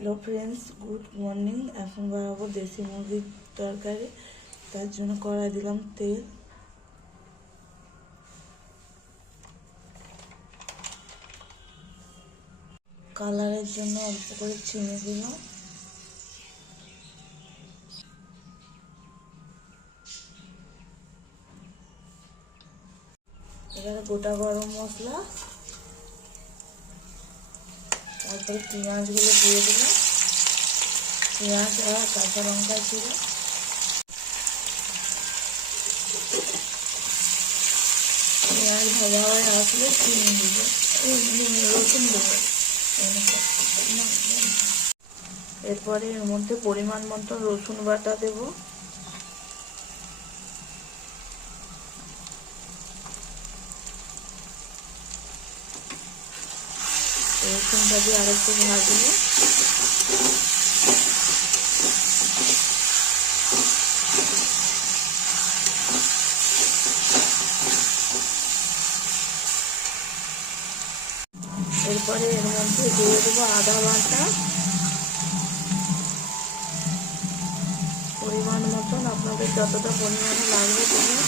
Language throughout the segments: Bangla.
Hello friends, good morning. এখন বানাবো দেশি মুরগির তরকারি। তার জন্য কড়াই দিলাম তেল, কালারের জন্য অল্প করে চিনি দিলাম, এবারে গোটা গরম মশলা, তারপরে পেঁয়াজগুলো দিয়ে দিলাম, পেঁয়াজ আর কাঁচা লঙ্কা ছিল, পেঁয়াজ ভাজা হয়ে আসলে চিনি দেবো, রসুন দেবো। এরপরে এর মধ্যে পরিমাণ মতো রসুন বাটা দেবো, রসুনটা দিয়ে আরেকটু ভাজবো। এরপরে এর মধ্যে দিয়ে দেবো আদা বাটা, পরিমাণ মতন, আপনাদের যতটা পরিমাণে লাগবে দেবেন।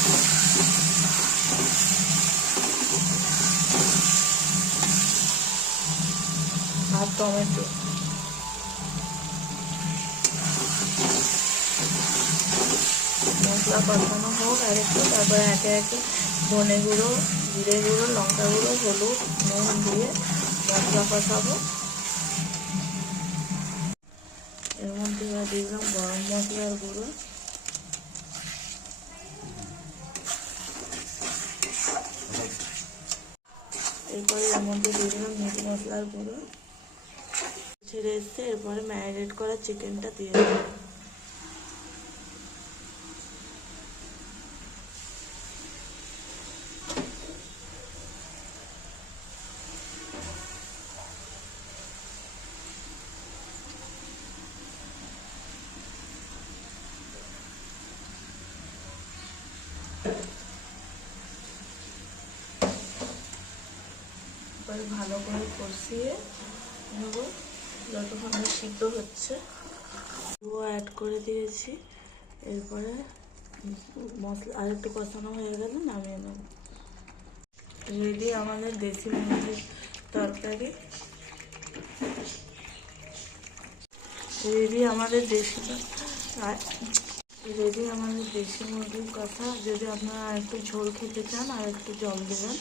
আর টমেটো, মশলা কষানো হোক আর একটু, তারপরে একে একে ধনে গুঁড়ো, জিরে গুঁড়ো, লঙ্কা গুঁড়ো, হলুদ, নুন দিয়ে মশলা কষাবো। এর মধ্যে এবার দিয়ে দিলাম গরম মশলার গুঁড়ো, এরপরে এর মধ্যে দিয়ে দিলাম মিট মশলার গুঁড়ো, ছেড়ে এসছে। এরপরে ম্যারিনেট করা চিকেনটা দিয়ে দিলাম। ভালো করে কষিয়ে নেব যতক্ষণ সিদ্ধ হচ্ছে। অ্যাড করে দিয়েছি। এরপরে মশলা আর একটু কষানো হয়ে গেলে নামিয়ে নেব। রেডি আমাদের দেশি মুরগির তরকারি। রেডি আমাদের দেশি মুরগির কষা। যদি আপনারা আর একটু ঝোল খেতে চান আর একটু জল দেবেন।